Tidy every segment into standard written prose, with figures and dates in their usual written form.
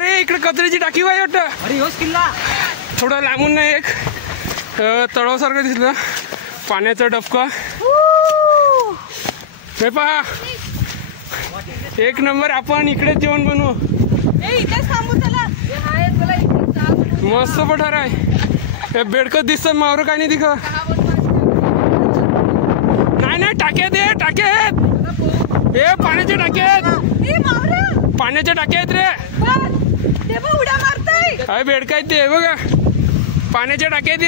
अरे इकडे कचऱ्याची टाकी वाई वाटतं. अरे योच किल्ला थोडं लांबून नाही एक तळासारखं दिसलं. पाण्याचा डबका हे पहा. एक नंबर. आपण इकडे जेवण बनवू. मस्त पठार आहे. हे बेडकं दिसतं मावर काय नाही दिख. नाही टाक्या दे टाक्यात. हे पाण्याचे टाक्यात. पाण्याच्या टाक्या आहेत रे. अरे बेडका आहेत ते बघा. पाण्याच्या टाक्या आहेत.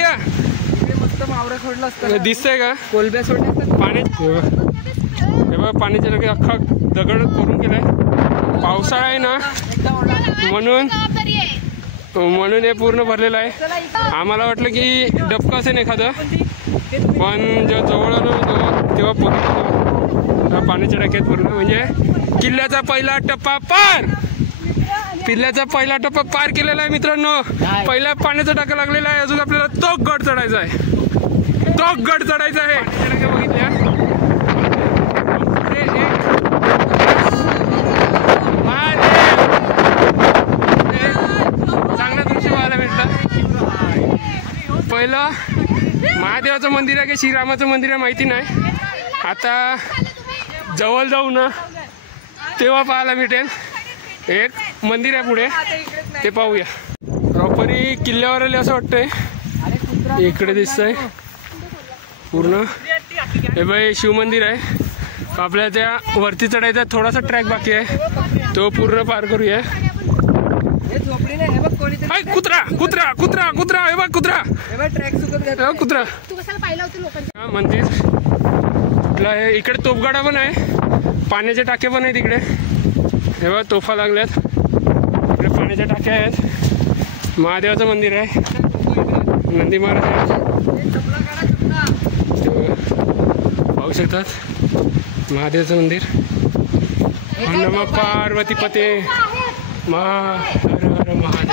मस्त मावरा सोडला असतं. दिसतंय का कोलब्या सोडल्या पाण्यात. हे बघा पाण्याच्या टाक्या अख्खा दगड करून केलाय. पावसाळा आहे ना म्हणून हे पूर्ण भरलेलं आहे. आम्हाला वाटलं की डबका असेल एखादं, पण जेव्हा जवळ आलो तेव्हा बघितलं पाण्याच्या टाक्यात पूर्ण. म्हणजे किल्ल्याचा पहिला टप्पा पार. किल्ल्याचा पहिला टप्पा पार केलेला आहे मित्रांनो. पहिला पाण्याचा टाका लागलेला आहे. अजून आपल्याला तो गड चढायचा आहे. तो गड चढायचा आहे. पाण्याच्या टाक्या बघितल्या. चांगलं दृश्य पाहायला भेटलं. पहिलं महादेवाचं मंदिर आहे की श्रीरामाचं मंदिर आहे माहिती नाही. आता जवळ जाऊ ना तेव्हा पाहायला भेटेल. एक मंदिर आहे पुढे ते पाहूया. प्रॉपरी किल्ल्यावर आले असं वाटतंय. इकडे दिसतंय पूर्ण. हे बाई शिवमंदिर आहे. आपल्याला त्या वरती चढायचा थोडासा ट्रॅक बाकी आहे. तो पूर्ण पार करूया. कुत्रा कुत्रा कुत्रा कुत्रा हे बघ कुत्रा. कुत्रा मंदिर आपलं. इकडे तोफगाडा पण आहे. पाण्याचे टाके पण आहेत इकडे. हे बघ तोफा लागल्यात. इकडे पाण्याच्या टाक्या आहेत. महादेवाचं मंदिर आहे. नंदी महाराज पाहू शकतात. महादेवाचं मंदिर. नमः पार्वती पते हर हर महादेव.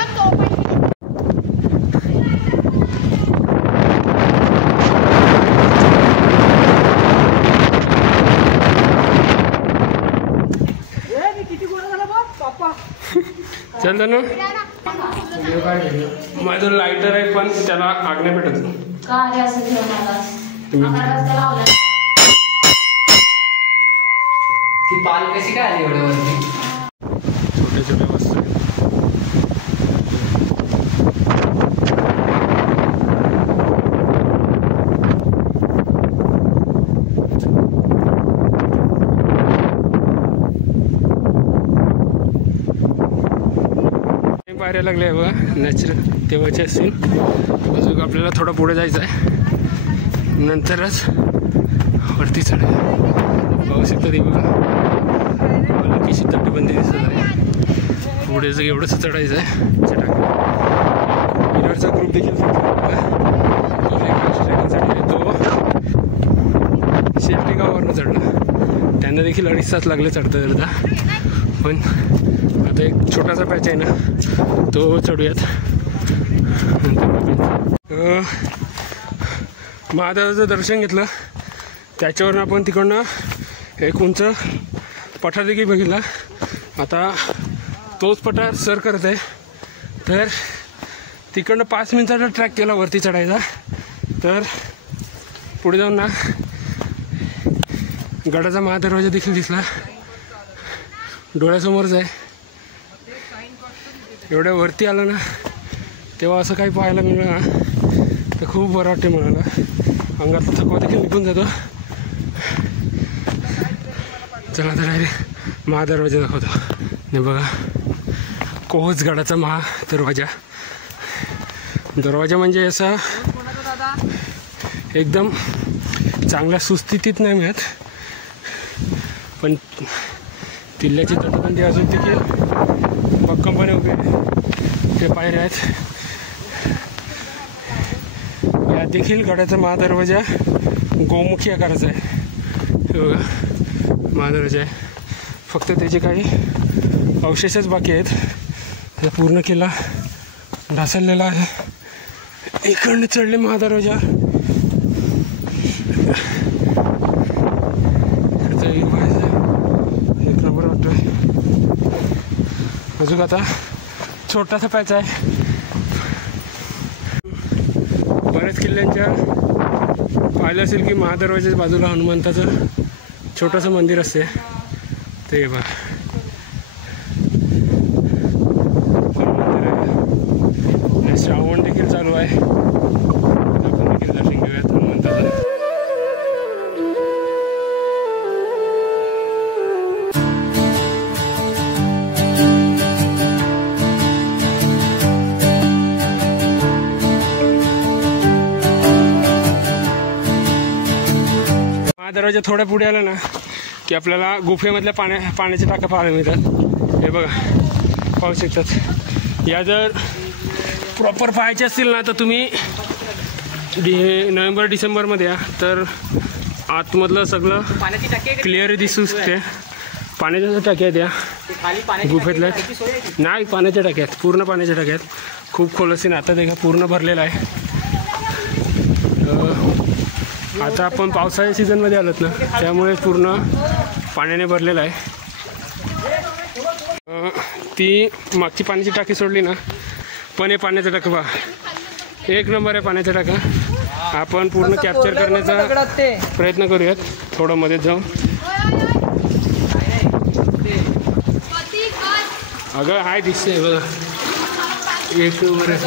चल ना माझं लायटर आहे पण त्याला आग नाही भेटत. ती पाल कशी काय आली एवढ्या वरती. छोटे छोटे वस्तू पाहायला लागले बघा. नॅचरल तेव्हाचे सीन. अजून आपल्याला थोडं पुढे जायचं आहे. नंतरच वरती चढायला. पाहू शकता ती बघा. हलकीशी तटबंदी दिसत आहे. पुढे जर एवढंच चढायचं आहे. मिररचा ग्रुप देखील तो शेफ्टी गावावरनं चढला. त्यांना देखील 2.5 तास लागले चढता चढता. पण आता एक छोटासा पॅच आहे ना तो चढूयात. महादेवाचं दर्शन घेतलं. त्याच्यावरून आपण तिकडनं एक उंच पठार देखील बघितला. आता तोच पठार सर करत आहे. तर तिकडनं 5 मिनिटाचा ट्रॅक केला वरती चढायचा. तर पुढे जाऊन ना गडाचा महादरवाजा देखील दिसला. डोळ्यासमोरच आहे. एवढ्या वरती आलं ना तेव्हा असं काही पाहायला मिळलं ना तर खूप बरं वाटते म्हणाला. अंगातला थकवा देखील निघून जातो. चला तर डायरेक्ट महादरवाजा दाखवतो. नाही बघा कोहजगडाचा महादरवाजा. दरवाजा म्हणजे असा एकदम चांगल्या सुस्थितीत नाही मिळत. पण किल्ल्याची तटबंदी अजून देखील भक्कमपणे उभे ते पायऱ्या आहेत. यात देखील गडाचा महादरवाजा गोमुखी आकाराचा आहे. हे बघा महादरवाजा आहे. फक्त त्याचे काही अवशेषच बाकी आहेत. त्याचा पूर्ण किल्ला ढासळलेला आहे. इकडनं चढले महादरवाजा. एक नंबर वाटतोय. अजून आता छोटासा पॅच आहे. बऱ्याच किल्ल्यांच्या पाहिलं असेल की महादरवाजाच्या बाजूला हनुमंताचं छोटंसं मंदिर असते ते बघा. मंदिर आहे. श्रावण देखील चालू आहे. आपण देखील दर्शन घेऊयात हनुमंताचं. दरवाजा थोड्या पुढे आला ना की आपल्याला गुफेमधल्या पाण्याचे टाका पाहायला मिळतात. हे बघा पाहू शकतात. या जर प्रॉपर पाहायचे असतील ना तर तुम्ही नोव्हेंबर डिसेंबरमध्ये या तर आतमधलं सगळं क्लिअर दिसू शकते. पाण्याच्या टाक्या आहेत या गुफेतल्या. नाही पाण्याच्या टाक्यात पूर्ण पाण्याच्या टाक्यात खूप खोल असतील. आता देखा पूर्ण भरलेला आहे. आता आपण पावसाळ्या सीझनमध्ये आलोत ना त्यामुळे पूर्ण पाण्याने भरलेलं आहे. ती मागची पाण्याची टाकी सोडली ना पण हे पाण्याचा टाका पहा एक नंबर आहे पाण्याचा टाका. आपण पूर्ण कॅप्चर करण्याचा प्रयत्न करूयात. थोडं मध्ये जाऊन अगं हाय दिसते बघा एक नंबर आहे.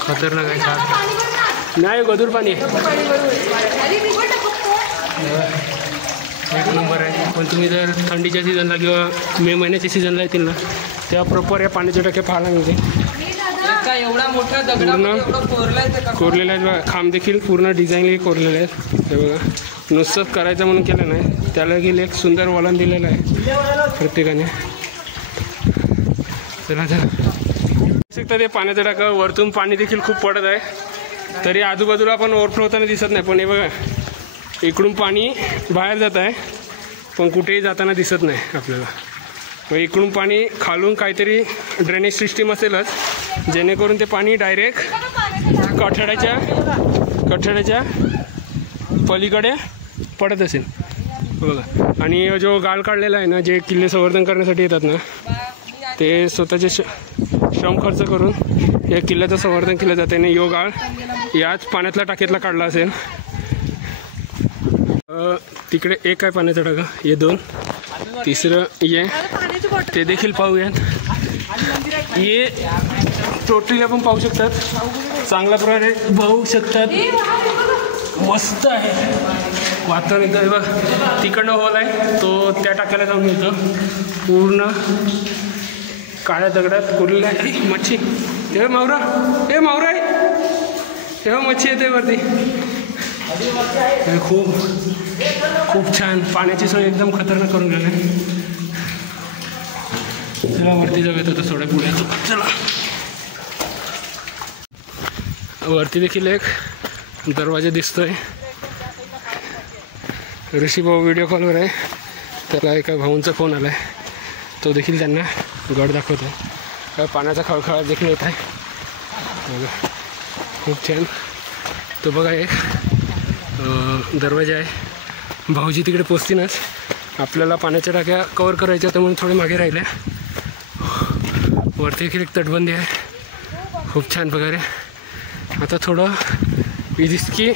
खतरनाक आहे का नाही गदूर पाणी आहे. एक नंबर आहे. पण तुम्ही जर थंडीच्या सीझनला किंवा मे महिन्याच्या सीझनला येतील ना तेव्हा प्रॉपर या पाण्याच्या टाक्या पाहायला मिळते. एवढा मोठा दगड कोरलेला आहे बघा. खांब देखील पूर्ण डिझाईनली कोरलेले आहेत. हे बघा नुसतंच करायचं म्हणून केलं नाही त्याला देखील एक सुंदर वळण दिलेलं आहे प्रत्येकाने. चला शकता ते पाण्याचा टाका वरतून पाणी देखील खूप पडत आहे. तरी आजूबाजूला आपण ओव्हरफ्लो होताना दिसत नाही. पण हे बघा इकडून पाणी बाहेर जात आहे पण कुठेही जाताना दिसत नाही आपल्याला. मग इकडून पाणी खालून काहीतरी ड्रेनेज सिस्टीम असेलच जेणेकरून ते पाणी डायरेक्ट कठड्याच्या पलीकडे पडत असेल बघा. आणि जो गाळ काढलेला आहे ना जे किल्ले संवर्धन करण्यासाठी येतात ना ते स्वतःचे श्रम खर्च करून या किल्ल्याचं संवर्धन केलं जाते. आणि यो गाळ याच पाण्यातल्या टाकीतला काढला असेल. तिकडे एक आहे पाण्याचा टाका हे दोन. तिसरं ये ते देखील पाहूयात. हे टोटली आपण पाहू शकतात चांगल्या प्रकारे पाहू शकतात. मस्त आहे वातावरण एकदम बघ. तिकडनं हॉल आहे तो त्या टाक्याला जाऊन मिळतो. पूर्ण काळ्या दगडात कोरलेला आहे. मच्छी हे मावरा आहे तेव्हा मच्छी येते वरती. खूप छान पाण्याची सोय एकदम खतरनाक करून गेली. चला वरती जाऊयात आता थोड्या पुढे. चला वरती देखील एक दरवाजा दिसतोय. ऋषी भाऊ व्हिडिओ कॉलवर आहे. त्याला एका भाऊंचा फोन आला आहे. तो देखील त्यांना गड दाखवतो आहे. पाण्याचा खळखळाट देखील येत आहे बघा. खूप छान. तो बघा एक दरवाजा आहे. भाऊजी तिकडे पोचतीनच. आपल्याला पाण्याच्या टाक्या कवर करायच्या त्यामुळे थोडे मागे राहिल्या. वरती देखील एक तटबंदी आहे खूप छान प्रकारे. आता थोडं विजिस्की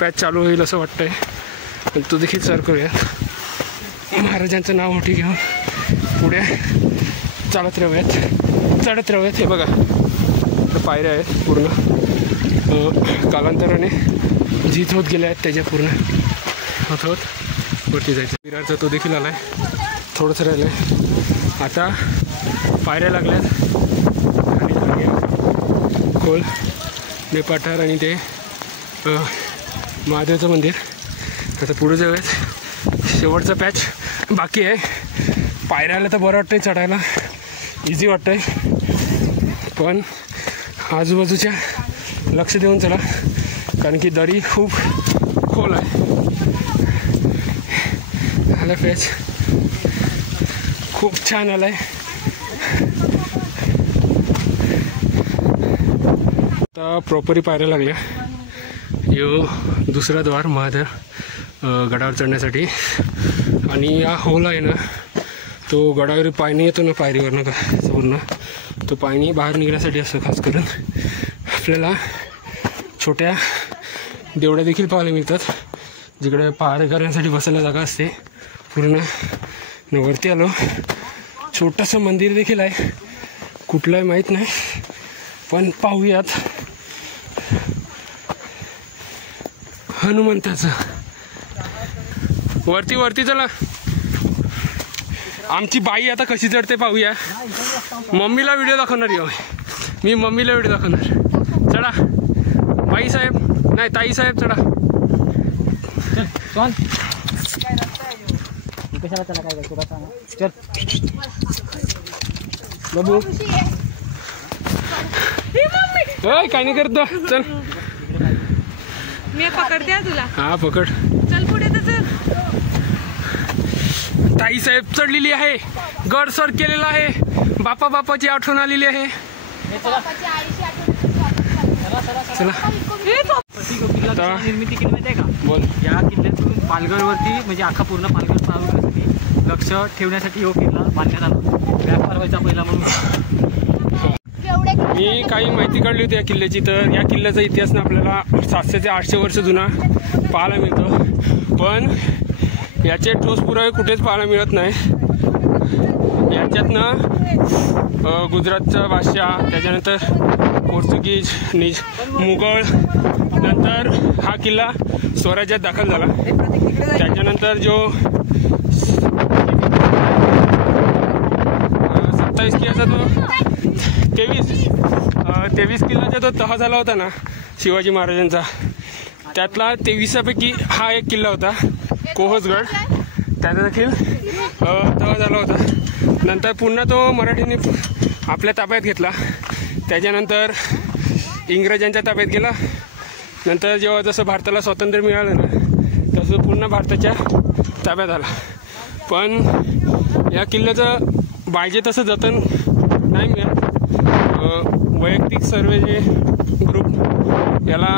पॅच चालू होईल असं वाटतं आहे. पण तो देखील सर करूयात. महाराजांचं नाव मोठी घेऊन पुढे चढत राहूयात. हे बघा पायऱ्या आहेत पूर्ण कालांतराने झीज होत गेल्या आहेत त्याच्या पूर्ण होत वरती जायचं. विरारचा तो देखील आला आहे. थोडंसं राहिलं आहे. आता पायऱ्या लागल्यात आणि खोल नेपाठार आणि ते महादेवचं मंदिर. आता पुढे जाऊयात. शेवटचा पॅच बाकी आहे. पायऱ्याला तर बरं वाटतं आहे चढायला इझी वाटतं आहे. पण आजूबाजूच्या लक्ष देऊन चला कारण की दरी खूप खोल आहे. आला पॅच खूप छान आला आहे. आता प्रॉपरी पायऱ्या लागल्या. यो दुसरा द्वार महादेव गडावर चढण्यासाठी. आणि हा होल आहे ना तो गडावर पाणी येतो ना पायरीवरनं का पूर्ण, तो पाणी बाहेर निघण्यासाठी असं खास करून आपल्याला छोट्या देवड्या देखील पाहायला मिळतात, जिकडे पहार करण्यासाठी बसायला जागा असते पूर्ण. वरती आलो, छोटंसं मंदिर देखील आहे, कुठलं आहे माहीत नाही, पण पाहूयात. हनुमंताचं वरती वरती चला. आमची बाई आता कशी चढते पाहूया. मम्मीला व्हिडिओ दाखवणार यो मी, मम्मीला व्हिडिओ दाखवणार. चढा बाई साहेब, नाही ताई साहेब, चढा. बाबू काय नाही करतो, चल मी पकडते तुला. हा पकड, चल पुढे तर चल. ताई साहेब चढलेली आहे, गड सर केलेला आहे, बापा बापाची आठवण आलेली आहे. चला निर्मिती केली माहिती आहे का? बोल. या किल्ल्यातून पालघरवरती म्हणजे अख्खा पूर्ण पालघर तालुक्यासाठी लक्ष ठेवण्यासाठी हा किल्ला बांधण्यात आला, व्यापार व्हायचा पहिला म्हणून. मी काही माहिती काढली होती या किल्ल्याची, तर या किल्ल्याचा इतिहास ना आपल्याला 700 ते 800 वर्ष जुना पाहायला मिळतो, पण याचे ठोस पुरावे कुठेच पाहायला मिळत नाही. याच्यातनं गुजरातचा बादशाह, त्याच्यानंतर पोर्तुगीज, मुघल, नंतर हा किल्ला स्वराज्यात दाखल झाला. त्याच्यानंतर जो 27 किल्ल्याचा तो 23 किल्ल्याचा जो तह झाला होता ना शिवाजी महाराजांचा, त्यातला 23पैकी हा एक किल्ला होता कोहसगड, त्याचा देखील तह झाला होता. नंतर पुन्हा तो मराठीने आपल्या ताब्यात घेतला, त्याच्यानंतर इंग्रजांच्या ताब्यात गेला. नंतर जेव्हा जसं भारताला स्वातंत्र्य मिळालं ना तसं पुन्हा भारताच्या ताब्यात आला. पण या किल्ल्याचं पाहिजे तसं जतन नाही मिळत. वैयक्तिक सर्व जे ग्रुप याला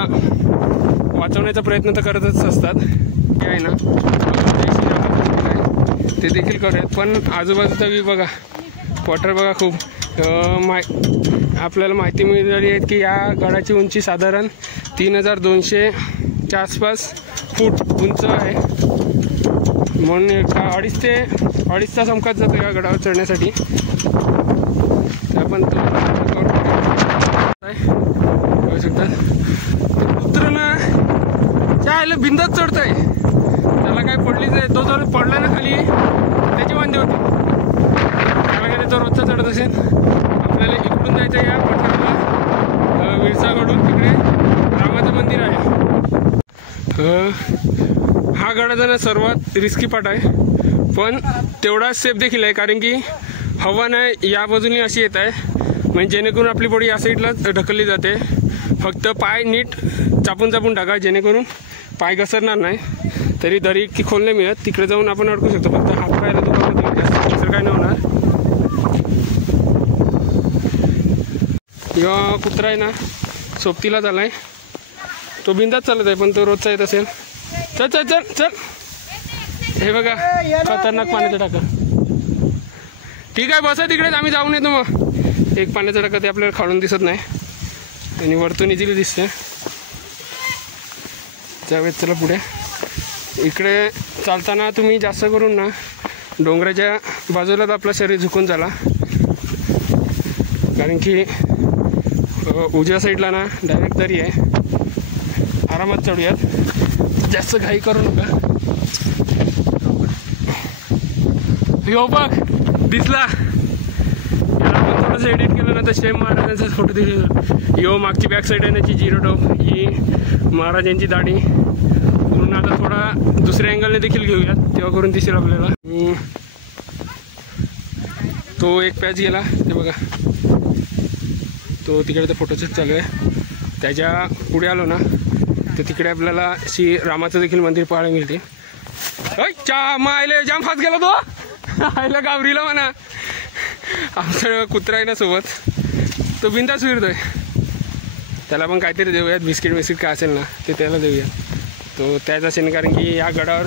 वाचवण्याचा प्रयत्न तर करतच असतात, हे आहे ना ते देखील करूयात. पण आजूबाजूचा व्ह्यू बघा, वॉटर बघा, खूप आपल्याला माहिती मिळाली आहे की या गडाची उंची साधारण 3200च्या आसपास फूट उंच आहे. म्हणून एक 2.5 तास हमखास जातो या गडावर चढण्यासाठी. आपण तो बघू शकतात. कुत्र ना चायला बिंदात चढतोय, त्याला काय पडलीच आहे. तो जर पडला ना खाली त्याची वांदे होती. त्याला काय तो रोजचा चढत असेल. आपल्याला इकडून जायचं या पठाराला, विरसागडून तिकडे रामाचं मंदिर आहे. हा गडाचा ना सर्वात रिस्की पार्ट आहे, पण तेवढाच सेफ देखील आहे, कारण की हवा नाही या बाजूने अशी येत आहे, म्हणजे जेणेकरून आपली बॉडी या साईडला ढकलली जाते. फक्त पाय नीट चापून चापून टाका, जेणेकरून पाय घसरणार नाही. तरी दरी इतकी खोल नाही मिळत, तिकडे जाऊन आपण अडकू शकतो. फक्त हात पायाला दुखापत, जास्त दुसरं काय नाही होणार. किंवा कुत्रा आहे ना सोबतीला झालाय, तो बिंदाच चालत आहे, पण तो रोजचा येत असेल. चल चल चल चल. हे बघा खतरनाक पाण्याचं टाकं. ठीक आहे बसा तिकडेच, आम्ही जाऊन येतो. मग एक पाण्याचं टाकं ते आपल्याला खाडून दिसत नाही आणि वरतून इझिली दिसते. जाऊयात चला पुढे. इकडे चालताना तुम्ही जास्त करून ना डोंगराच्या बाजूलाच आपलं शरीर झुकून चाला, कारण की उजव्या साईडला ना डायरेक्ट दरी आहे. आरामात चढूयात, जास्त घाई करू नका. यो बघ दिसला, याला पण थोडंसं एडिट केलं ना तर शेम महाराजांचा फोटो दिसला. यो मागची बॅक साईड आहे त्याची झिरो टॉप, ही महाराजांची दाढी पूर्ण. आता थोडा दुसऱ्या अँगलने देखील घेऊयात, तेव्हा करून दिसेल आपल्याला. तो एक पॅच गेला ते बघा, तो तिकडे तर फोटोच चालू आहे. त्याच्या पुढे आलो ना तर तिकडे आपल्याला श्री रामाचं देखील मंदिर पाहायला मिळते. चा मायले जाम फास गेला तो, आयला गावरीला म्हणा. आमचा कुत्रा आहे ना सोबत, तो बिंदास फिरतोय. त्याला पण काहीतरी देऊयात, बिस्किट काय असेल ना ते त्याला देऊयात. तो त्याच असेल, कारण की या गडावर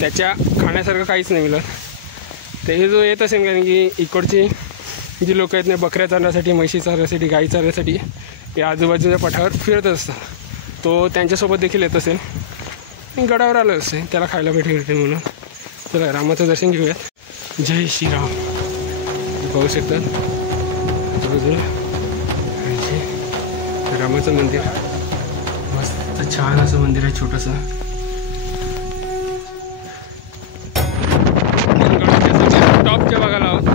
त्याच्या खाण्यासारखं काहीच नाही मिळत. ते जो येत असेल कारण की इकडची जी लोक आहेत ना बकऱ्या चारण्यासाठी, म्हशी चारण्यासाठी, गाई चारण्यासाठी या आजूबाजूच्या पठावर फिरत असतात. तो त्यांच्यासोबत देखील येत असेल. गडावर आलं असेल त्याला खायला भेटेल म्हणून. चला रामाचं दर्शन घेऊयात. जय श्रीराम. पाहू शकतात आजूबाजूला रामाचं मंदिर. मस्त छान असं मंदिर आहे छोटंसं. टॉपच्या भागाला आहोत.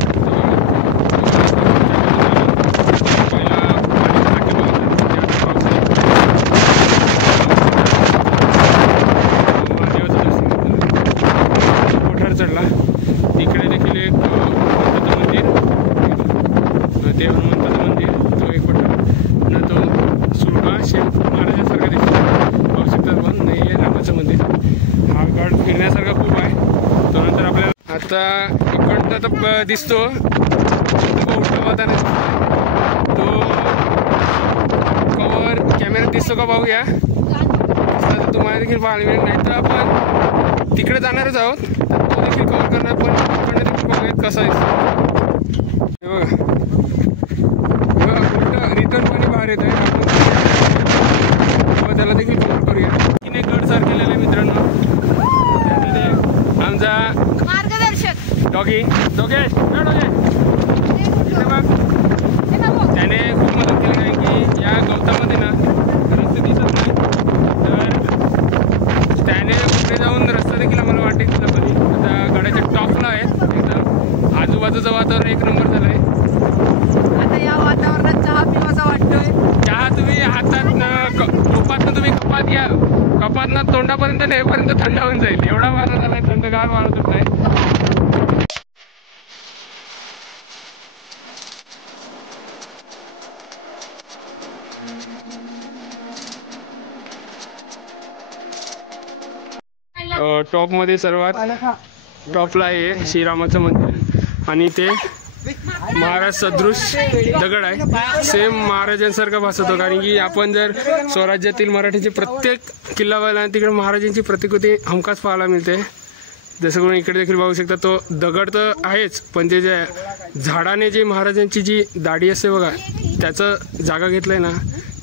चढला तिकडे देखील एक हनुमंताचं मंदिर, ते हनुमंताचं मंदिर तो एक पठार ना तो सुरगा शेम महाराजासारखा दिसतो. पाहू शकतात पण नाही आहे रामाचं मंदिर. हा गड फिरण्यासारखा खूप आहे. तो नंतर आपल्याला आता इकडनं तर दिसतो उलटा तो कवर कॅमेऱ्यात दिसतो का पाहूया. तर तुम्हाला देखील पाहायला मिळेल. नाही तर आपण तिकडे जाणारच आहोत तो देखील कव्हर करणार. पण इकडनं देखील बघूयात कसा आहे. बघा उलटा रिटर्न पाणी बाहेर येत आहे. आपण त्याला देखील कव्हर करूया. तिने गड सार केलेला आहे मित्रांनो. आमचा मार्गदर्शक डॉगी डॉगे त्याने खूप मदत केली आहे की या गवतामध्ये ना रस्ते दिसत नाही. तर त्याने पुढे जाऊन रस्ता देखील आम्हाला वाटेल दिला पाहिजे. आता गडाच्या टॉपला आहे एकदम. आजूबाजूचं वातावरण एक नंबर झालं आहे. आता या वातावरणात चहा पिवासा वाटतोय. चहा तुम्ही हातात टोपातनं तुम्ही कपात घ्या. कपातनं तोंडापर्यंत नेपर्यंत थंड होऊन जाईल. एवढा वारा झाला आहे. थंडगार वारा सुटत आहे. टॉपमध्ये सर्वात टॉपला आहे श्रीरामाचं मंदिर आणि ते महाराज सदृश दगड आहे. सेम महाराजांसारखा भासतो. कारण की आपण जर स्वराज्यातील मराठीचे प्रत्येक किल्ला पाहिला तिकडे महाराजांची प्रतिकृती हमखास पाहायला मिळते. जसं करून इकडे देखील पाहू शकता. तो दगड तर आहेच पण ते जे झाडाने जी महाराजांची जी दाढी असते बघा त्याचं जागा घेतलंय ना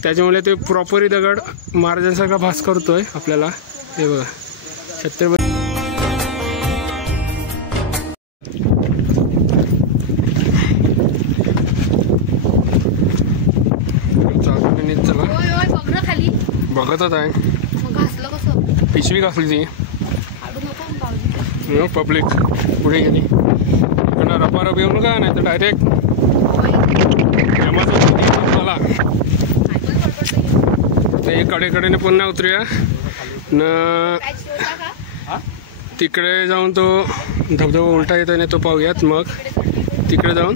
त्याच्यामुळे ते प्रॉपरी दगड महाराजांसारखा भास करतोय आपल्याला. हे बघा छत्रपती चला खाली बघतच आहे. घासलं कसं पिशवी घासली ती पब्लिक पुढे गेली. इकडं रपारप येऊ नका नाही तर डायरेक्ट मला ते कडेकडेने पुन्हा उतरूया न तिकडे जाऊन तो धबधबा उलटा येतो आणि तो पाहूयात. मग तिकडे जाऊन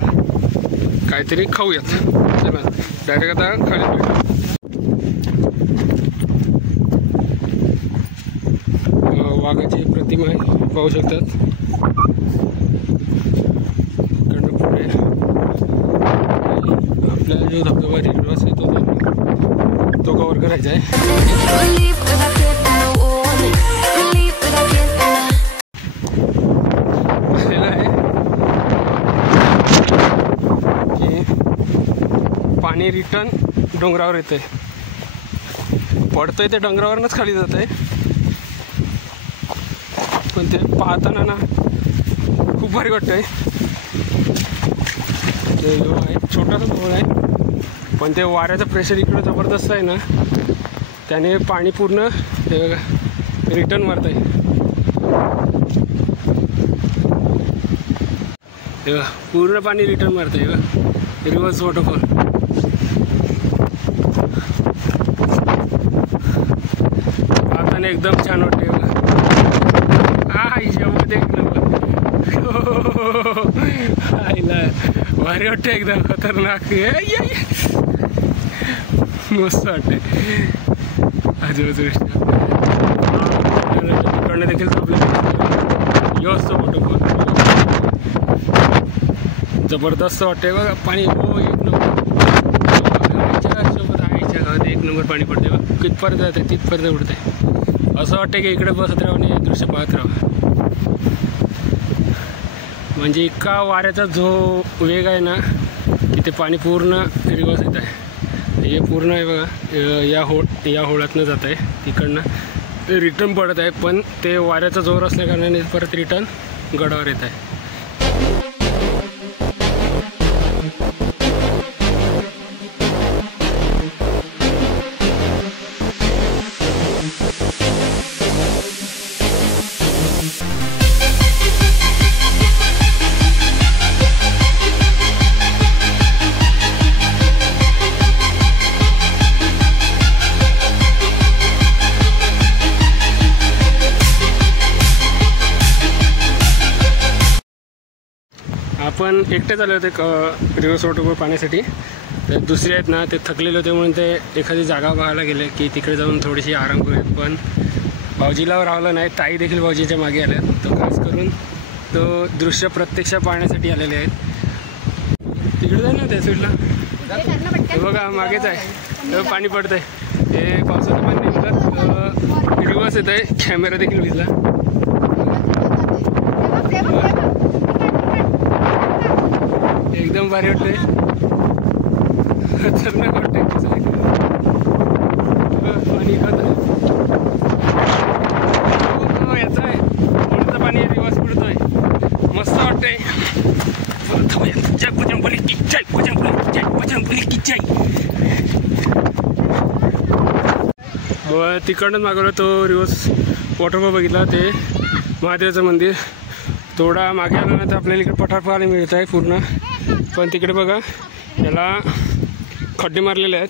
काहीतरी खाऊयात. चला डायरेक्ट आता खाली वाघाची प्रतिमा आहे पाहू शकतात. इकडनं पुढे आपल्याला जो धबधबा रिव्हर्स येतो तो कव्हर करायचा आहे. पाणी रिटर्न डोंगरावर येतंय. पडतंय ते डोंगरावरनच खाली जात आहे. पण ते पाहताना ना खूप भारी वाटतंय. ते जो आहे छोटासा डोंगर आहे पण ते वाऱ्याचं प्रेशर इकडं जबरदस्त आहे ना त्याने पाणी पूर्ण रिटर्न मारत आहे. पूर्ण पाणी रिटर्न मारत आहे. रिव्हर्स वॉटरफॉल पाहताना एकदम छान वाटते. आईच्यामध्ये एक नंबर आईला भारी वाटते. एकदम खतरनाक मस्त वाटते. आजूबाजूला इकडनं देखील आपल्याला असतो वॉटरफॉल जबरदस्त वाटते बघा. पाणी हो एक नंबर सोबत आईच्या गावात एक नंबर पाणी पडते बघ. कितपर्यंत जाते तिथपर्यंत उडते. असं वाटतं की इकडे बसत राहून हे दृश्य पाहत राहा. म्हणजे इतका वाऱ्याचा जो वेग आहे ना की ते पाणी पूर्ण रिवर्स येत आहे. हे पूर्ण आहे बघा, या होळातनं जात आहे, तिकडनं रिटर्न पडत आहे, पण ते वाऱ्याचा जोर असल्या कारणाने परत रिटर्न गडावर येत आहे. आपण एकटेच आले होते रिव्हर्स वॉटरफॉल पाहण्यासाठी. तर दुसरे आहेत ना ते थकलेले होते म्हणून ते एखादी जागा पाहायला गेले की तिकडे जाऊन थोडीशी आराम करूया. पण भाऊजीला राहिलं नाही, ताई देखील भाऊजीच्या मागे आल्या. तो खास करून तो दृश्य प्रत्यक्ष पाहण्यासाठी आलेले आहेत. तिकडे जाय ना त्या साईडला, हे बघा मागेच आहे, पाणी पडतं आहे. हे पावसाचं पाणी निघत रिव्हर्स येत आहे. कॅमेरा देखील भिजला. एकदम भारी वाटतंय, खतरनाक वाटतंय. पाणी याचं आहे, पुढचं पाणी रिवर्स पडतोय, मस्त वाटतंय. तिकडनंच मागवलं तो रिवर्स वॉटरफॉल बघितला, ते महादेवाचं मंदिर. थोडा मागे आला ना तर आपल्याला इकडे पठार पाहायला मिळत आहे पूर्ण. पण तिकडे बघा याला खड्डे मारलेले आहेत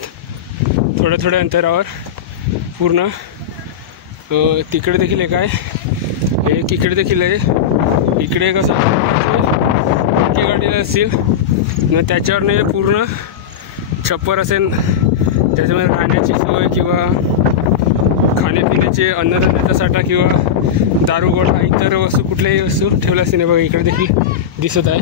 थोड्या थोड्या अंतरावर पूर्ण. तिकडे देखील एक आहे, एक इकडे देखील आहे. इकडे कसं गाडीला असतील ना, त्याच्यावर नाही पूर्ण छप्पर असेल, त्याच्यामध्ये राहण्याची सोय किंवा खाण्यापिण्याचे अन्नधान्याचा साठा किंवा दारू गोळा इतर वस्तू कुठल्याही वस्तू ठेवल्या असते. बघा इकडे देखील दिसत आहे,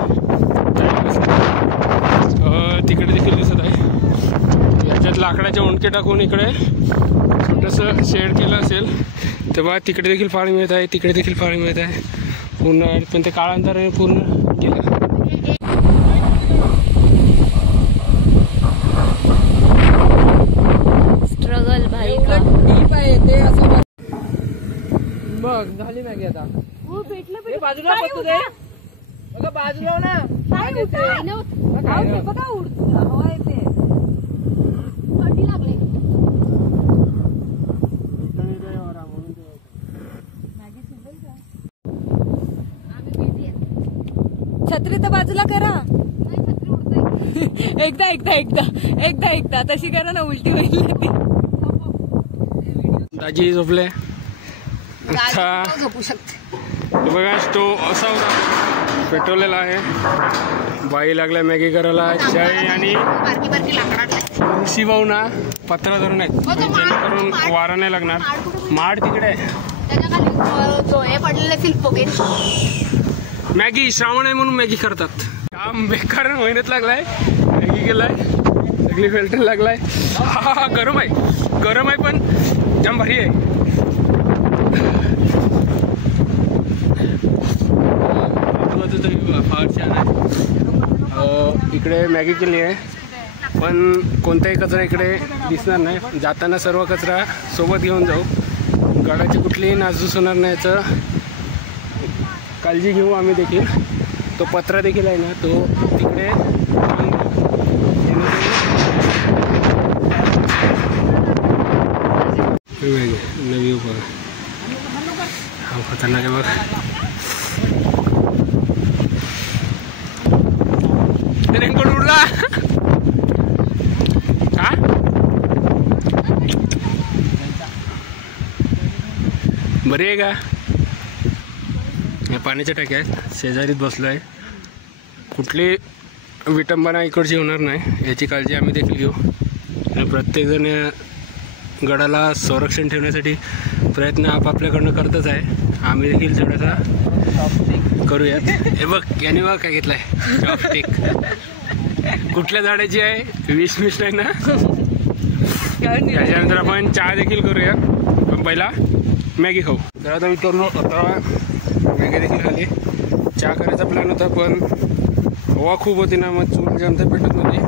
तिकडे देखील दिसत आहे. याच्यात लाकडाचे ओंडके टाकून इकडे छोटंसं शेड केलं असेल तेव्हा तिकडे देखील पाणी मिळत आहे, तिकडे देखील पाणी मिळत आहे पूर्ण. पण ते काळांतराने पूर्ण केलं. स्ट्रगल भाई का डीप आहे ते असं बघ. झाली मॅगी आता. हो भेटलं बाजूला बघू दे, बघा बाजूला ना काय होतंय बघा, उडतं हवा येते, थंडी लागले. छत्री तर बाजूला करा. एकदा एकदा एकदा एकदा एकदा तशी करा ना, उलटी होईल. दाजी झोपले. अच्छा झोपू शकते. बघा स्टोव असा होता, पेट्रोलला आहे. बाई लागल्या मॅगी करायला, चाय आणि शिवाऊ ना पत्रा धरून आहेत जेणेकरून वारा नाही लागणार. माड तिकडे मॅगी श्रावण आहे म्हणून मॅगी करतात. काम बेकार मेहनत लागलाय, मॅगी केलाय, सगळी फिल्टर लागलाय. हा गरम आहे, गरम आहे पण जाम भारी आहे. फार छान आहे. इकडे मॅगी केली आहे पण कोणताही कचरा इकडे दिसणार नाही. जाताना सर्व कचरा सोबत घेऊन जाऊ, गाड्याची कुठलीही नासधूस होणार नाही याचं काळजी घेऊ आम्ही देखील. तो पत्रा देखील आहे ना तो तिकडे नवी बघ, हा खतरनाक आहे बघ. रेनकोट उडला का? बरी आहे का? या पाण्याच्या टाक्या आहेत, शेजारीत बसलो आहे. कुठली विटंबना इकडची होणार नाही याची काळजी आम्ही देखील घेऊ. आणि प्रत्येकजण गडाला संरक्षण ठेवण्यासाठी प्रयत्न आपापल्याकडनं करतच आहे. आम्ही देखील थोडासा करूयात. हे बघ याने बघ काय घेतलाय, चॉपस्टिक. कुठल्या झाडाची आहे? विष नाही ना. त्याच्यानंतर आपण चहा देखील करूया, पण पहिला मॅगी खाऊ. तर आता मी करू आता मॅगी देखील खाली. चहा करायचा प्लॅन होता, पण हवा खूप होती ना, मग चूल जमता पेटत नव्हती.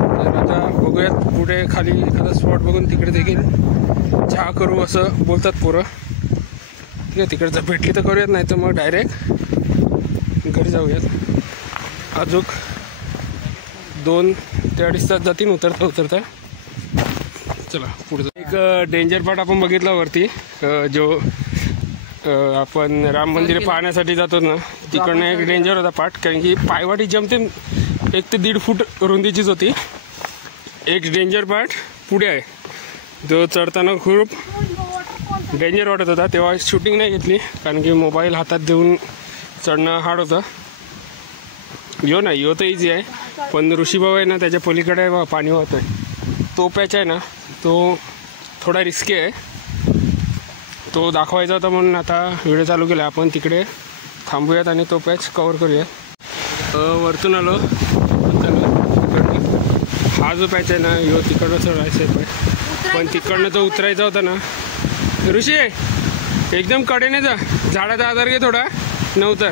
तर आता बघूयात पुढे खाली एखादा स्पॉट बघून तिकडे देखील चहा करू असं बोलतात पोरं. ठीक आहे, तिकडचं भेटली तर करूयात, नाही तर मग डायरेक्ट घरी जाऊयात. अजून 2 ते 2.5 तास जातील उतरता. चला पुढे एक डेंजर पार्ट आपण बघितला वरती, जो आपण राम मंदिर पाहण्यासाठी जातो ना, तिकडनं एक डेंजर होता पार्ट, कारण की पायवाटी जमते 1 ते 1.5 फूट रुंदीचीच होती. एक डेंजर पार्ट पुढे आहे, जो चढताना खूप डेंजर वाटत होता. तेव्हा शूटिंग नाही घेतली, कारण की मोबाईल हातात देऊन चढणं हार्ड होतं. यो तर इझी आहे, पण ऋषीभाऊ आहे ना, त्याच्या पलीकडे पाणी वाहत आहे. तो पॅच आहे ना, तो थोडा रिस्की आहे. तो दाखवायचा होता म्हणून आता व्हिडिओ चालू केला. आपण तिकडे थांबूयात आणि तो पॅच कवर करूयात. वरतून आलो, हा जो पॅच आहे ना, यो तिकडनं चढायचं आहे, पण तिकडनं तो उतरायचा होता ना. ऋषी एकदम कडेने जा, झाडाचा आधार घे थोडा, न उतर.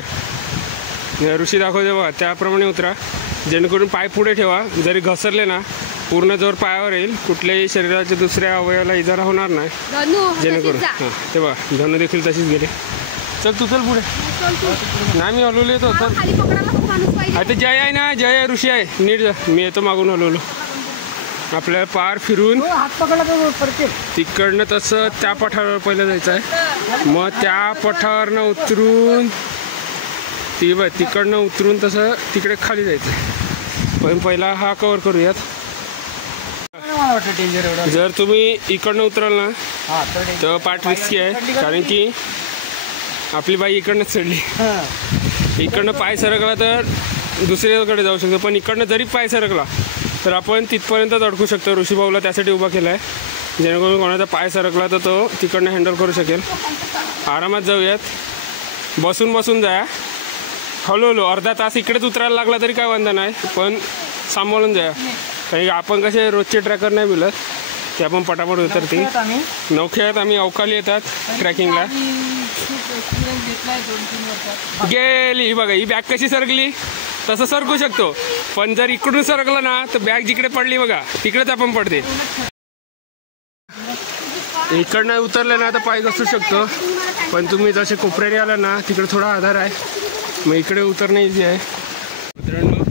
ऋषी दाखवते बघा, त्याप्रमाणे उतरा, जेणेकरून पाय पुढे ठेवा. जरी घसरले ना, पूर्ण जोर पायावर येईल, कुठल्याही शरीराच्या दुसऱ्या अवयवाला इजा होणार नाही, जेणेकरून. हां ते बघा, धनु देखील तशीच गेले. चल तू चल पुढे. नाही मी हलवलो येतो. चल आता जय आहे ना, जय आहे, ऋषी आहे, नीट जा. मी येतो मागून हलवलो. आपल्याला पार फिरून तिकडनं तसं त्या पठारावर पहिलं जायचं आहे, मग त्या पठारावरनं उतरून तिकडनं उतरून तसं तिकडे खाली जायचं आहे. पण पहिला हा कवर करूयात. जर तुम्ही इकडनं उतराल ना, तर पार्ट रिस्की आहे, कारण की आपली बाई इकडनंच चढली. इकडनं पाय सरकला तर दुसरीकडे जाऊ शकतो, पण इकडनं जरी पाय सरकला तर आपण तिथपर्यंत अडकू शकतो. ऋषीभाऊला त्यासाठी उभा केला आहे, जेणेकरून कोणाचा पाय सरकला तर तो तिकडनं हँडल करू शकेल. आरामात जाऊयात, बसून जाया. हळूहळू अर्धा तास इकडेच उतरायला लागला तरी काय वांधा नाही, पण सांभाळून जाया. काही आपण कसे रोजचे ट्रॅकर नाही बोलत, ते आपण पटापट उतरते. नौख्यात आम्ही अवकाली येतात ट्रॅकिंगला. गेली ही बघा, ही बॅग कशी सरकली, तसं सरकू शकतो. पण जर इकडून सरकलं ना, तर बॅग जिकडे पडली बघा, तिकडेच आपण पडते. इकडनं उतरले ना तर पाय घसरू शकतो, पण तुम्ही जसे कोपऱ्याने आला ना, तिकडे थोडा आधार आहे, मग इकडे उतरणं इझी आहे. मित्रांनो,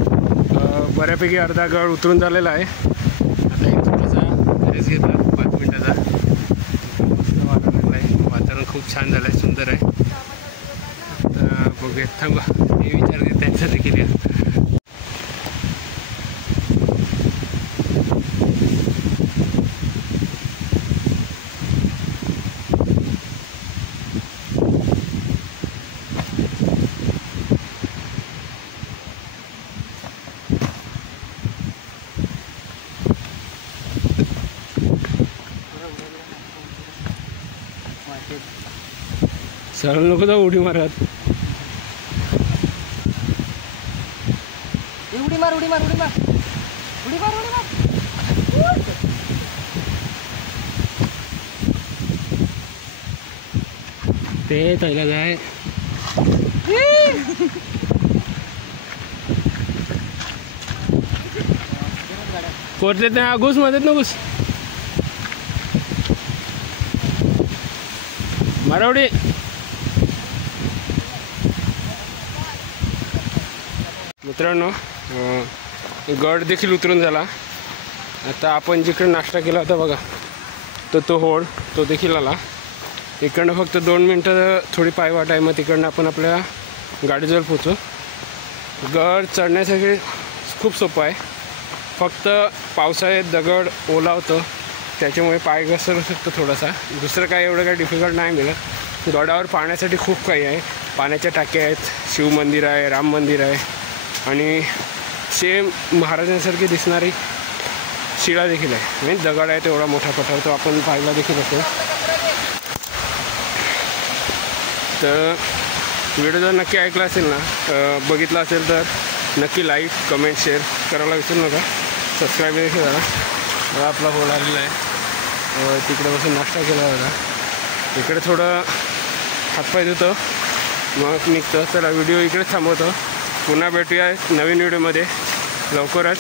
बऱ्यापैकी अर्धा गड उतरून झालेला आहे. आता एक थोडासा रेस घेतला 5 मिनिटाचा. मस्त वातावरण आहे, वातावरण खूप छान झालं आहे, सुंदर आहे. तर बघूयात, थांबा मी विचारते त्यांचा देखील. सरळ नको जाऊ, उडी मारत. उडी मार उडी मार उडी मार उडी मार उडी मार. ते तैला जाय कोरलेत नाही, घुस मध्येत ना घुस. मारावडी मित्रांनो, गड देखील उतरून झाला. आता आपण जिकडे नाश्ता केला होता बघा, तो होड तो देखील आला. इकडनं फक्त 2 मिनटं थोडी पायवाट आहे, मग तिकडनं आपण आपल्या गाडीजवळ पोचू. गड चढण्यासाठी खूप सोपं आहे, फक्त पावसाळ्यात दगड ओला होतो, त्याच्यामुळे पाय घसरू शकतो थोडासा. दुसरं काय एवढं काही डिफिकल्ट नाही मिळत. गडावर पाहण्यासाठी खूप काही आहे, पाण्याच्या टाक्या आहेत, शिवमंदिर आहे, राम मंदिर आहे, आणि सेम महाराजांसारखी दिसणारी शिळा देखील आहे. म्हणजे दगड आहे तेवढा मोठा पठार, तो आपण पाहायला देखील असेल. तर व्हिडिओ जर नक्की ऐकला असेल ना, बघितला असेल तर नक्की लाईक कमेंट शेअर करायला विसरू नका. सबस्क्राईब देखील करा. मला आपला होड आलेला आहे, तिकडे बसून नाश्ता केला होता. इकडे थोडं हातपाय धुतो मग निघतो. चला व्हिडिओ इकडेच थांबवतो. पुन्हा भेटूया नवीन व्हिडिओमध्ये लवकरच.